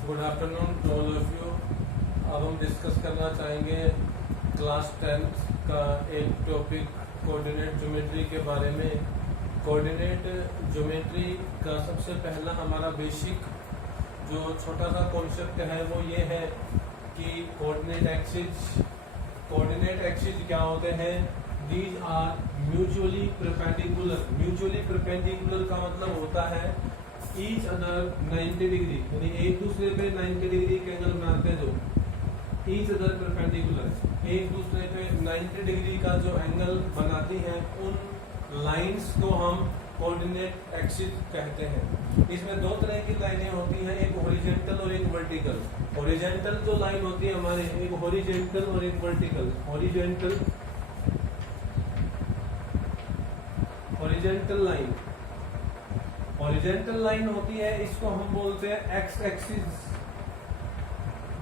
Good afternoon to all of you. अब हम discuss करना चाहेंगे क्लास 10th का एक टॉपिक कोऑर्डिनेट ज्योमेट्री के बारे में। कोऑर्डिनेट ज्योमेट्री का सबसे पहला हमारा बेसिक जो छोटा सा कॉन्सेप्ट है वो ये है कि कोऑर्डिनेट एक्सिस क्या होते हैं। These are mutually perpendicular. Mutually perpendicular का मतलब होता है ईच अदर 90 डिग्री, यानी एक दूसरे पे 90 डिग्री के एंगल बनाते हैं। जो ईच अदर परपेंडिकुलर, एक दूसरे पे 90 डिग्री का जो एंगल बनाती हैं, उन लाइंस को हम कोऑर्डिनेट एक्सिस कहते हैं। इसमें दो तरह की लाइनें होती हैं, एक हॉरिजॉन्टल और एक वर्टिकल। हॉरिजॉन्टल जो लाइन होती है हमारे, एक हॉरिजॉन्टल और एक वर्टिकल। हॉरिजॉन्टल लाइन होती है, इसको हम बोलते हैं एक्स एक्सिस।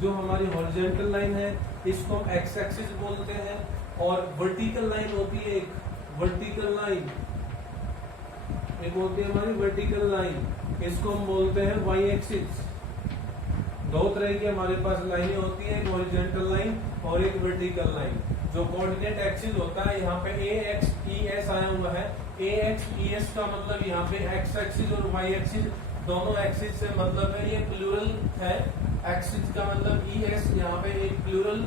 जो हमारी हॉरिजॉन्टल लाइन है इसको हम एक्स एक्सिस बोलते हैं। और वर्टिकल लाइन होती है एक वर्टिकल लाइन, एक होती है हमारी वर्टिकल लाइन, इसको हम बोलते हैं वाई एक्सिस। दो तरह की हमारे पास लाइनें होती है, एक हॉरिजॉन्टल लाइन और एक वर्टिकल लाइन। जो कोऑर्डिनेट एक्सिस होता है, यहाँ पे ए एक्स ई एस आया हुआ है। ए एक्स ई एस का मतलब यहाँ पे एक्स एक्सिस और वाई एक्सिस दोनों एक्सिस से मतलब है, ये प्लूरल है। एक्सिस का मतलब ई एस यहाँ पे एक प्लूरल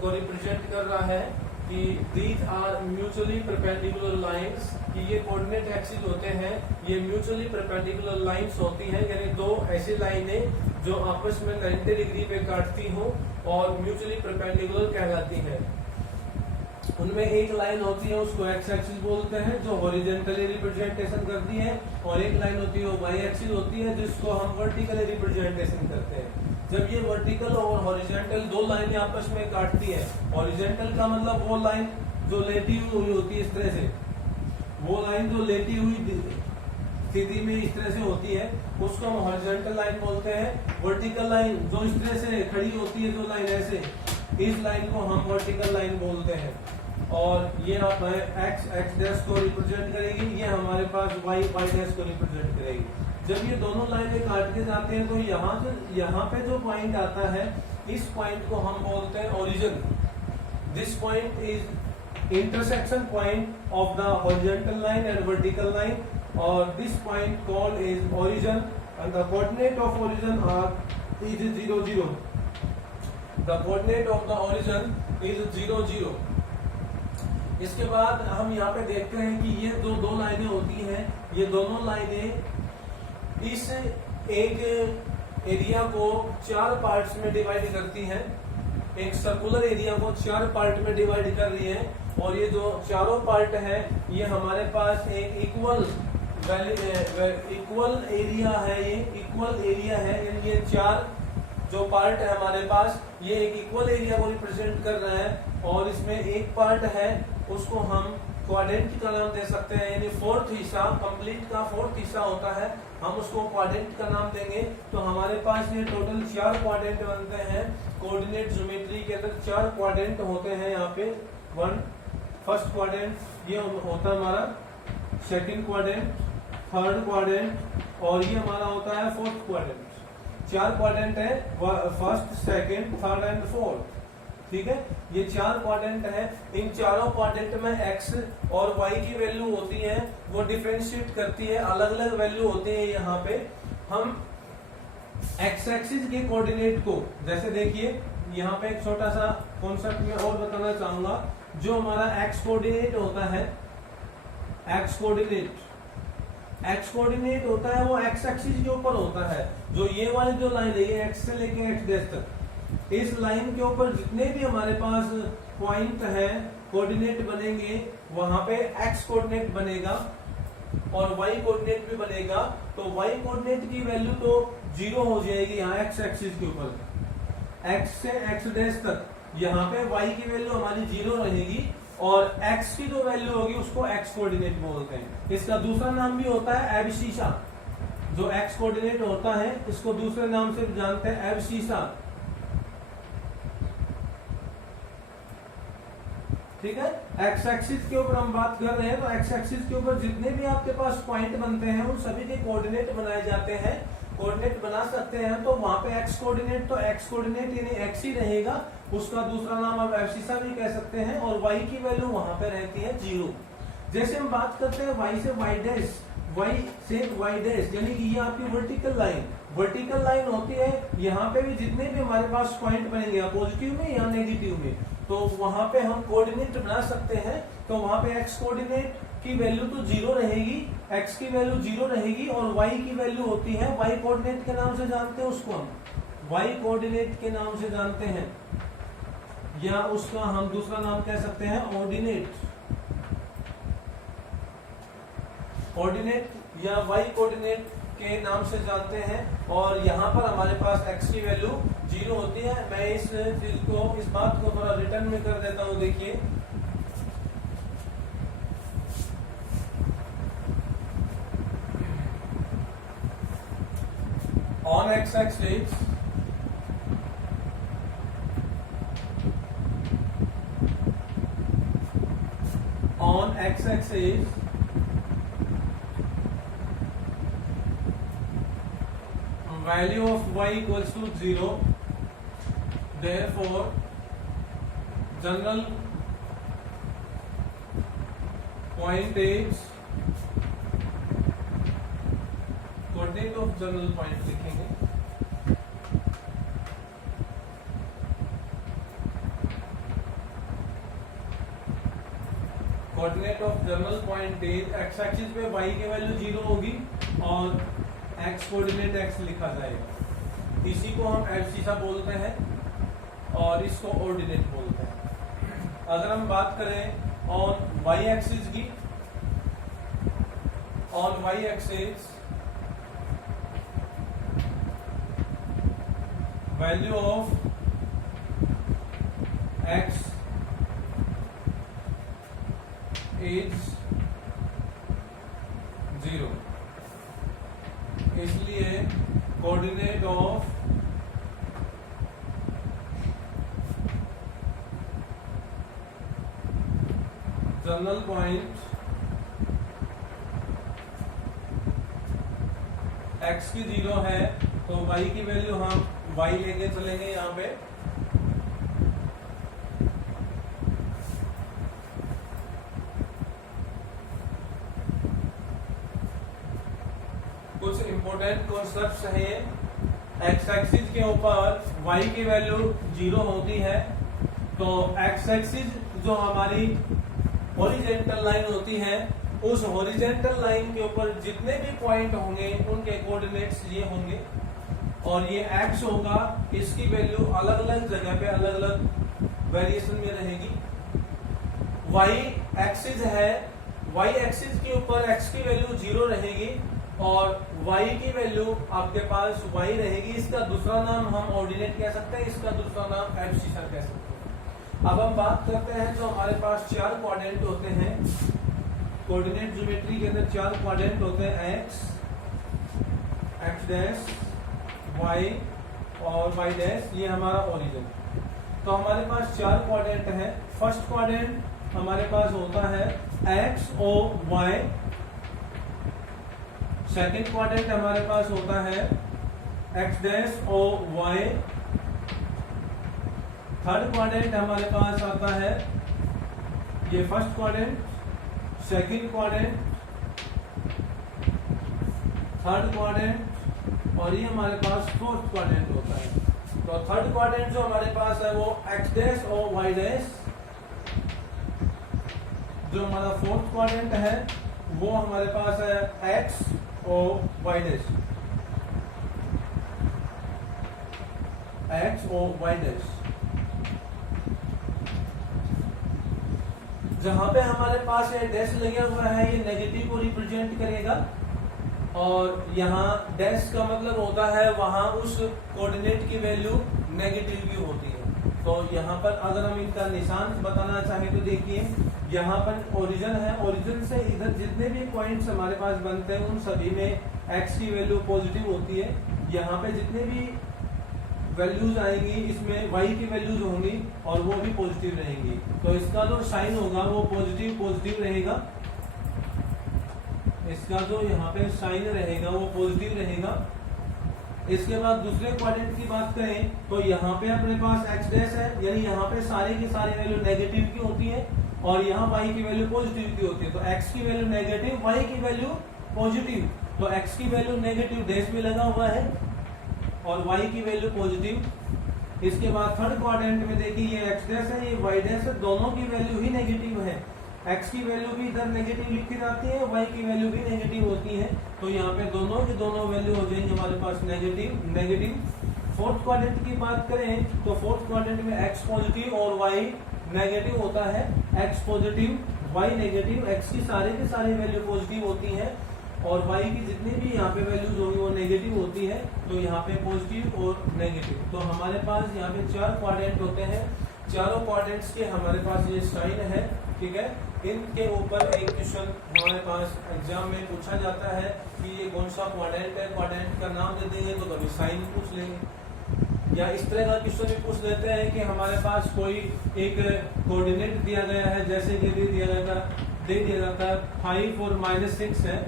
को रिप्रेजेंट कर रहा है कि these are mutually perpendicular lines, कि ये कोऑर्डिनेट एक्सिस होते हैं, ये म्यूचुअली परपेंडिकुलर लाइंस होती हैं, यानी दो ऐसी लाइनें जो आपस में 90 डिग्री पे काटती हो और म्यूचुअली परपेंडिकुलर कहलाती हैं। उनमें एक लाइन होती है उसको एक्स एक्सिस बोलते हैं, जो हॉरिजॉन्टली रिप्रेजेंटेशन करती है, और एक लाइन होती है वो वाई एक्सिस होती है, जिसको हम वर्टिकली रिप्रेजेंटेशन करते हैं। जब ये वर्टिकल और हॉरिजॉन्टल दो लाइनें आपस में काटती है, हॉरिजॉन्टल का मतलब वो लाइन जो लेटी हुई होती है इस तरह से, वो लाइन जो लेटी हुई स्थिति में इस तरह से होती है, उसको हम हॉरिजॉन्टल लाइन बोलते हैं। वर्टिकल लाइन जो इस तरह से खड़ी होती है, जो लाइन ऐसे, इस लाइन को हम वर्टिकल लाइन बोलते हैं। और ये आप एक्स डैश को रिप्रेजेंट करेगी, ये हमारे पास वाई डैश को रिप्रेजेंट करेगी। जब ये दोनों लाइनें काट के जाते हैं तो यहाँ पे जो पॉइंट आता है, इस पॉइंट को हम बोलते हैं origin. This point is intersection point of the horizontal line and vertical line, और this point called is origin, and the coordinate of origin are is 0 0। The coordinate of the origin is 0 0। इसके बाद हम यहाँ पे देखते हैं कि ये जो दो लाइनें होती हैं, ये दोनों लाइनें इस एक एरिया को 4 पार्ट्स में डिवाइड करती हैं। एक सर्कुलर एरिया को 4 पार्ट में डिवाइड कर रही है, और ये जो चारों पार्ट है ये हमारे पास एक इक्वल एरिया है। ये इक्वल एरिया है, यानी ये 4 जो पार्ट है हमारे पास, ये एक इक्वल एरिया को रिप्रेजेंट कर रहा है। और इसमें एक पार्ट है उसको हम क्वाड्रेंट का नाम दे सकते हैं, यानी फोर्थ हिस्सा, कंप्लीट का फोर्थ हिस्सा होता है, हम उसको क्वाड्रेंट का नाम देंगे। तो हमारे पास ये टोटल 4 क्वाड्रेंट बनते हैं। कोऑर्डिनेट ज्योमेट्री के अंदर 4 क्वाड्रेंट होते हैं। यहाँ पे फर्स्ट क्वाड्रेंट ये होता है हमारा, सेकंड क्वाड्रेंट, थर्ड क्वाड्रेंट, और ये हमारा होता है फोर्थ क्वाड्रेंट। 4 क्वाड्रेंट है, first, second, third and fourth. ठीक है, ये 4 क्वाड्रेंट है। इन चारों क्वाड्रेंट में एक्स और वाई की वैल्यू होती है, वो डिफरेंशिएट करती है, अलग अलग वैल्यू होती है। यहाँ पे हम एक्स एक्सिस के कोऑर्डिनेट को, जैसे देखिए यहाँ पे एक छोटा सा कॉन्सेप्ट में और बताना चाहूंगा। जो हमारा एक्स कोऑर्डिनेट होता है, एक्स कोऑर्डिनेट होता है वो एक्स एक्सिस के ऊपर होता है। जो ये वाली जो लाइन है, ये एक्स से लेके एक्स डैश तक, इस लाइन के ऊपर जितने भी हमारे पास पॉइंट है, कोऑर्डिनेट बनेंगे, वहां पे एक्स कोऑर्डिनेट बनेगा और वाई कोऑर्डिनेट भी बनेगा। तो वाई कोऑर्डिनेट की वैल्यू तो 0 हो जाएगी यहाँ एक्स एक्सिस के ऊपर, एक्स से एक्स डैश तक। यहाँ पे वाई की वैल्यू हमारी 0 रहेगी, और एक्स की जो वैल्यू होगी उसको एक्स कोऑर्डिनेट बोलते हैं। इसका दूसरा नाम भी होता है एब्सिसा। जो एक्स कोऑर्डिनेट होता है इसको दूसरे नाम से जानते हैं एब्सिसा। ठीक है, एक्स एक्सिस के ऊपर हम बात कर रहे हैं, तो एक्स एक्सिस के ऊपर जितने भी आपके पास पॉइंट बनते हैं उन सभी के कोऑर्डिनेट बनाए जाते हैं। कोऑर्डिनेट बना सकते हैं तो वहां पे एक्स कोऑर्डिनेट तो एक्स कोऑर्डिनेट यानी एक्स ही रहेगा, उसका दूसरा नाम आप एब्सिसा भी कह सकते हैं, और वाई की वैल्यू वहां पे रहती है 0। जैसे हम बात करते हैं वाई से वाई डैश, वाई से वाई डैश यानी कि ये आपकी वर्टिकल लाइन, वर्टिकल लाइन होती है, यहाँ पे भी जितने भी हमारे पास पॉइंट बनेंगे या पॉजिटिव में या नेगेटिव में, तो वहां पे हम कोऑर्डिनेट बना सकते हैं। तो वहां पे एक्स कोऑर्डिनेट की वैल्यू तो 0 रहेगी, एक्स की वैल्यू 0 रहेगी, और वाई की वैल्यू होती है, वाई कोऑर्डिनेट के नाम से जानते हैं उसको हम, वाई कोऑर्डिनेट के नाम से जानते हैं, या उसका हम दूसरा नाम कह सकते हैं ऑर्डिनेट, ऑर्डिनेट या वाई कोऑर्डिनेट के नाम से जानते हैं। और यहाँ पर हमारे पास x की वैल्यू 0 होती है। मैं इस चीज को, इस बात को थोड़ा रिटर्न में कर देता हूँ। देखिए on x axis on x-axis value of y equals to 0, therefore general point is, coordinate of general point लिखेंगे, coordinate of general point is, x axis पे y की वैल्यू 0 होगी और x कोऑर्डिनेट x लिखा जाएगा। इसी को हम एब्सिसा बोलते हैं और इसको ऑर्डिनेट बोलते हैं। अगर हम बात करें ऑन y एक्सिस की, on y axis value of x is 0, इसलिए coordinate of general point x की 0 है तो y की वैल्यू हम y लेके चलेंगे यहाँ पे, कुछ इंपोर्टेंट कॉन्सेप्ट्स हैं। एक्स एक्सिस के ऊपर y की वैल्यू 0 होती है, तो एक्स एक्सिस जो हमारी हॉरिजॉन्टल लाइन होती है, उस हॉरिजॉन्टल लाइन के ऊपर जितने भी पॉइंट होंगे उनके कोऑर्डिनेट्स ये होंगे, और ये x होगा, इसकी वैल्यू अलग अलग जगह पे अलग अलग वेरिएशन में रहेगी। y एक्सिस है, y एक्सिस के ऊपर x की वैल्यू 0 रहेगी और y की वैल्यू आपके पास y रहेगी। इसका दूसरा नाम हम ऑर्डिनेट कह सकते हैं, इसका दूसरा नाम एब्सिसा कह सकते हैं। अब हम बात करते हैं, जो हमारे पास 4 क्वाड्रेंट होते हैं, कोऑर्डिनेट ज्योमेट्री के अंदर 4 क्वाड्रेंट होते हैं, x डैश, y और y डैश, ये हमारा ओरिजिन। तो हमारे पास 4 क्वाड्रेंट हैं। फर्स्ट क्वाड्रेंट हमारे पास होता है x o y, second quadrant हमारे पास होता है x dash o y, third quadrant हमारे पास आता है ये first quadrant, second quadrant, third quadrant, और ये हमारे पास फोर्थ क्वाड्रेंट होता है। तो थर्ड क्वाड्रेंट जो हमारे पास है वो x डैश और y डैश, जो हमारा फोर्थ क्वाड्रेंट है वो हमारे पास है x और y डैश, x और y डैश। जहां पे हमारे पास ये डैश लगा हुआ है ये नेगेटिव को रिप्रेजेंट करेगा, और यहाँ डैश का मतलब होता है वहां उस कोऑर्डिनेट की वैल्यू नेगेटिव भी होती है। तो यहाँ पर अगर हम इनका निशान बताना चाहें तो देखिए, यहाँ पर ओरिजिन है, ओरिजिन से इधर जितने भी पॉइंट्स हमारे पास बनते हैं उन सभी में x की वैल्यू पॉजिटिव होती है। यहाँ पे जितने भी वैल्यूज आएंगी इसमें y की वैल्यूज होंगी और वो भी पॉजिटिव रहेंगी, तो इसका जो साइन होगा वो पॉजिटिव पॉजिटिव रहेगा, इसका जो यहाँ पे साइन रहेगा वो पॉजिटिव रहेगा, इसके बाद दूसरे क्वाड्रेंट की बात करें तो यहाँ पे अपने पास x डैश है, यानी यहाँ पे सारे की सारी वैल्यू नेगेटिव की होती है और यहाँ y की वैल्यू पॉजिटिव की होती है। तो x की वैल्यू नेगेटिव, y की वैल्यू पॉजिटिव, तो x की वैल्यू नेगेटिव डैश भी लगा हुआ है और y की वैल्यू पॉजिटिव। इसके बाद थर्ड क्वाड्रेंट में देखिए ये x डैश है, ये y डैश है, दोनों की वैल्यू ही नेगेटिव है। x की वैल्यू भी इधर नेगेटिव लिखी जाती है, y की वैल्यू भी नेगेटिव होती है, तो यहाँ पे दोनों की दोनों वैल्यू हो जाएंगे हमारे पास नेगेटिव। फोर्थ क्वाड्रेंट की बात करें तो फोर्थ क्वाड्रेंट में x पॉजिटिव और y नेगेटिव होता है, x positive y negative, x की सारी वैल्यू पॉजिटिव होती है और y की जितनी भी यहाँ पे वैल्यूज होंगी वो नेगेटिव होती है, तो यहाँ पे पॉजिटिव और नेगेटिव। तो हमारे पास यहाँ पे 4 क्वाड्रेंट होते हैं, चारों क्वाड्रेंट्स के हमारे पास ये साइन है, ठीक है। इनके ऊपर एक क्वेश्चन हमारे पास एग्जाम में पूछा जाता है कि ये कौन सा क्वाड्रेंट है, क्वाड्रेंट का नाम दे देंगे तो कभी साइन पूछ लेंगे, या इस तरह का क्वेश्चन भी पूछ लेते हैं कि हमारे पास कोई एक कोऑर्डिनेट दिया गया है, जैसे कि दे दिया जाता है 5 और -6 है,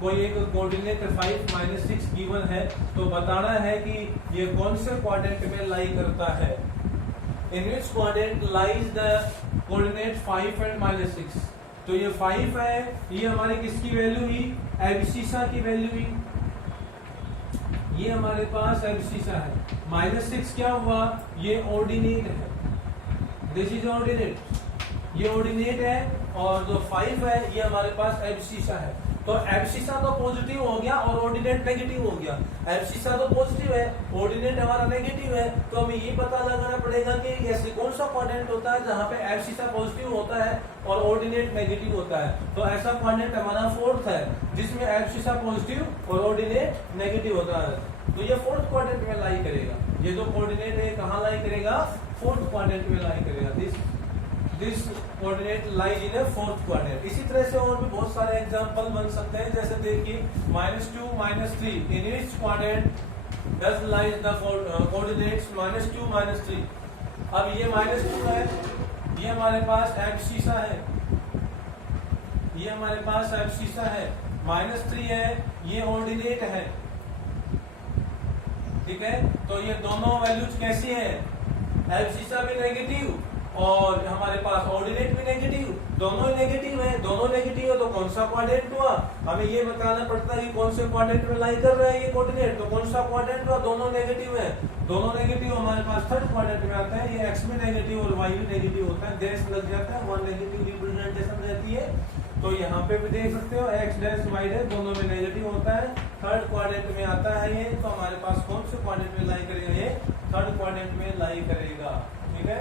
कोई एक कोऑर्डिनेट 5 -6 गिवन है, तो बताना है कि ये कौन से क्वाड्रेंट में लाई करता है। In which quadrant lies the coordinate 5 and -6? तो ये 5 है, ये हमारे किसकी वैल्यू हुई, एब्सिसा की वैल्यू हुई, ये हमारे पास एब्सिसा है। -6 क्या हुआ, ये ऑर्डिनेट है, दिस इज ऑर्डिनेट, ये ऑर्डिनेट है, और जो 5 है ये हमारे पास एब्सिसा है। तो एब्सिसा तो पॉजिटिव हो गया और ऑर्डिनेट नेगेटिव हो गया। एब्सिसा तो पॉजिटिव है, ऑर्डिनेट हमारा नेगेटिव है, तो हमें ये पता लगाना पड़ेगा कि ऐसे कौन सा क्वाड्रेंट होता है जहाँ पे एब्सिसा पॉजिटिव होता है और ऑर्डिनेट नेगेटिव होता है। तो ऐसा क्वाड्रेंट हमारा फोर्थ है जिसमें एब्सिसा पॉजिटिव और ऑर्डिनेट नेगेटिव होता है, तो ये फोर्थ क्वाड्रेंट में लाई करेगा। ये जो कोऑर्डिनेट है कहाँ लाई करेगा, फोर्थ क्वाड्रेंट में लाई करेगा। This coordinate lies in fourth quadrant. इसी तरह से और भी बहुत सारे एग्जांपल बन सकते हैं, जैसे देखिए -2 -3 in which quadrant does lies the coordinates -2 -3। अब ये -2 है, ये हमारे पास एब्सिसा है, ये हमारे पास एब्सिसा है, -3 है, ये ऑर्डिनेट है, ठीक है। तो ये दोनों वैल्यूज कैसी है, एब्सिसा भी नेगेटिव और हमारे पास ऑर्डिनेट भी नेगेटिव, दोनों ही नेगेटिव है, दोनों नेगेटिव है, तो कौन सा क्वाड्रेंट हुआ, हमें ये बताना पड़ता है कि कौन से क्वाड्रेंट में लाई कर रहा है ये कोऑर्डिनेट, तो कौन सा क्वाड्रेंट हुआ, दोनों नेगेटिव है, दोनों नेगेटिव हमारे पास थर्ड क्वाड्रेंट में आता है। ये एक्स भी नेगेटिव और वाई भी नेगेटिव होता है, डैश लग जाता है, वन नेगेटिव रिप्रेजेंटेशन रहती है, तो यहाँ पे भी देख सकते हो एक्स डैश वाई डैश दोनों में नेगेटिव होता है, थर्ड क्वाड्रेंट में आता है ये, तो हमारे पास कौन से क्वाड्रेंट में लाई करेगा, ये थर्ड क्वाड्रेंट में लाई करेगा, ठीक है।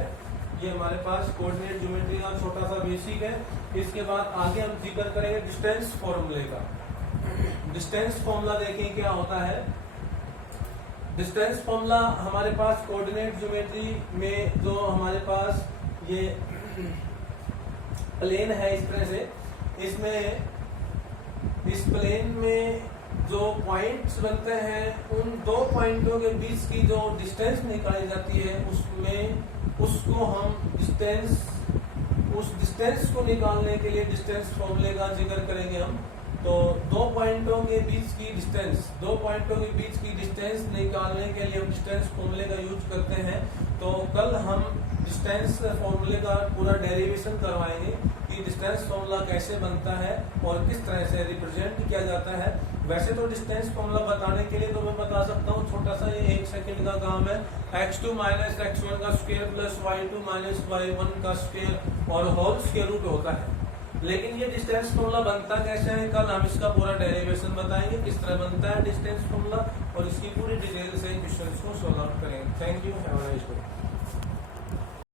ये हमारे पास कोऑर्डिनेट ज्योमेट्री का छोटा सा बेसिक है। इसके बाद आगे हम जिक्र करेंगे डिस्टेंस फॉर्मूले का। डिस्टेंस फॉर्मूला देखें क्या होता है। डिस्टेंस फॉर्मूला हमारे पास कोऑर्डिनेट ज्योमेट्री में जो हमारे पास ये प्लेन है इस तरह से, इसमें इस प्लेन में जो पॉइंट्स बनते हैं उन दो पॉइंटों के बीच की जो डिस्टेंस निकाली जाती है उसमें उसको हम उस डिस्टेंस को निकालने के लिए डिस्टेंस फॉर्मूले का जिक्र करेंगे हम। तो दो पॉइंटों के बीच की डिस्टेंस निकालने के लिए हम डिस्टेंस फॉर्मूले का यूज करते हैं। तो कल हम डिस्टेंस फॉर्मूले का पूरा डेरिवेशन करवाएंगे कि डिस्टेंस फॉर्मूला कैसे बनता है और किस तरह से रिप्रेजेंट किया जाता है। वैसे तो डिस्टेंस फॉर्मूला बताने के लिए तो मैं बता सकता हूँ, छोटा सा ये 1 सेकंड का काम है, x2 - x1 का स्क्वायर प्लस y2 - y1 का स्क्वायर और होल स्क्वायर रूट होता है। लेकिन ये डिस्टेंस फॉर्मूला बनता कैसे है, कल हम इसका पूरा डेरिवेशन बताएंगे किस तरह बनता है डिस्टेंस फॉर्मूला, और इसकी पूरी डिटेल से क्वेश्चंस को सॉल्व आउट करेंगे। Thank you, have a nice day.